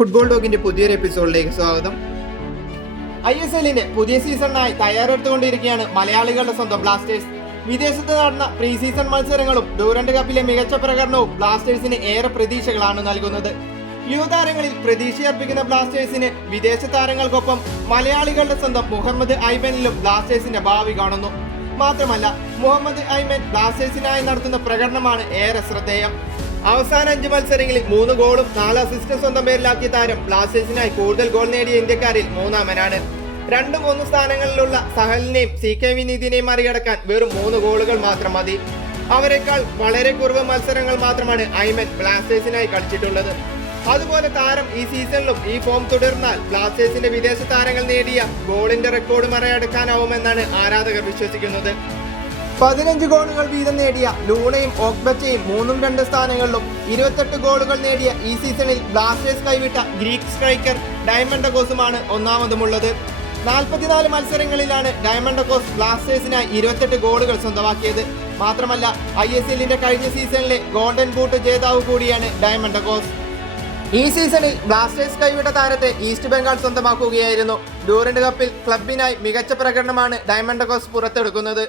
Football ഡോഗിന്റെ പുതിയൊരു എപ്പിസോഡിലേക്ക് സ്വാഗതം. ഐ എസ് എല്ലിന്റെ പുതിയ സീസണിനായി തയ്യാറെടുത്തുകൊണ്ടിരിക്കുകയാണ് മലയാളികളുടെ സ്വന്തം ബ്ലാസ്റ്റേഴ്സ്. വിദേശത്ത് നടന്ന പ്രീ സീസൺ മത്സരങ്ങളും ഡൂറന്റ് കപ്പിലെ മികച്ച പ്രകടനവും ബ്ലാസ്റ്റേഴ്സിന് ഏറെ പ്രതീക്ഷകളാണ് നൽകുന്നത്. യുവതാരങ്ങളിൽ പ്രതീക്ഷയർപ്പിക്കുന്ന ബ്ലാസ്റ്റേഴ്സിന് വിദേശ താരങ്ങൾക്കൊപ്പം മലയാളികളുടെ സ്വന്തം മുഹമ്മദ് ഐബനിലും ബ്ലാസ്റ്റേഴ്സിന്റെ ഭാവി കാണുന്നു. മാത്രമല്ല മുഹമ്മദ് ഐമൻ ബ്ലാസ്റ്റേഴ്സിനായി നടത്തുന്ന പ്രകടനമാണ് ഏറെ ശ്രദ്ധേയം. അവസാന അഞ്ച് മത്സരങ്ങളിൽ മൂന്ന് ഗോളും നാല് അസിസ്റ്റും സ്വന്തം പേരിലാക്കിയ താരം ബ്ലാസ്റ്റേഴ്സിനായി കൂടുതൽ ഗോൾ നേടിയ ഇന്ത്യക്കാരിൽ മൂന്നാമനാണ്. രണ്ടും മൂന്ന് സ്ഥാനങ്ങളിലുള്ള സഹലിനെയും സി കെ വിനീതിനെയും മറികടക്കാൻ വെറും മൂന്ന് ഗോളുകൾ മാത്രം മതി. അവരെക്കാൾ വളരെ കുറവ് മത്സരങ്ങൾ മാത്രമാണ് ഐമൻ ബ്ലാസ്റ്റേഴ്സിനായി കളിച്ചിട്ടുള്ളത്. അതുപോലെ താരം ഈ സീസണിലും ഈ ഫോം തുടർന്നാൽ ബ്ലാസ്റ്റേഴ്സിന്റെ വിദേശ താരങ്ങൾ നേടിയ ഗോളിന്റെ റെക്കോർഡ് മറികടക്കാനാവുമെന്നാണ് ആരാധകർ വിശ്വസിക്കുന്നത്. പതിനഞ്ച് ഗോളുകൾ വീതം നേടിയ ലൂണയും ഓക്ബച്ചയും മൂന്നും രണ്ട് സ്ഥാനങ്ങളിലും ഇരുപത്തെട്ട് ഗോളുകൾ നേടിയ ഈ സീസണിൽ ബ്ലാസ്റ്റേഴ്സ് കൈവിട്ട ഗ്രീക്ക് സ്ട്രൈക്കർ ഡയമണ്ടഗോസുമാണ് ഒന്നാമതുമുള്ളത്. നാൽപ്പത്തിനാല് മത്സരങ്ങളിലാണ് ഡയമണ്ടഗോസ് ബ്ലാസ്റ്റേഴ്സിനായി ഇരുപത്തെട്ട് ഗോളുകൾ സ്വന്തമാക്കിയത്. മാത്രമല്ല ഐ എസ് എല്ലിന്റെ കഴിഞ്ഞ സീസണിലെ ഗോൾഡൻ ബൂട്ട് ജേതാവ് കൂടിയാണ് ഡയമണ്ടഗോസ് ഈ സീസണിൽ ബ്ലാസ്റ്റേഴ്സ് കൈവിട്ട താരത്തെ ഈസ്റ്റ് ബംഗാൾ സ്വന്തമാക്കുകയായിരുന്നു. ഡൂറന്റ് കപ്പിൽ ക്ലബിനായി മികച്ച പ്രകടനമാണ് ഡയമണ്ടഗോസ് പുറത്തെടുക്കുന്നത്.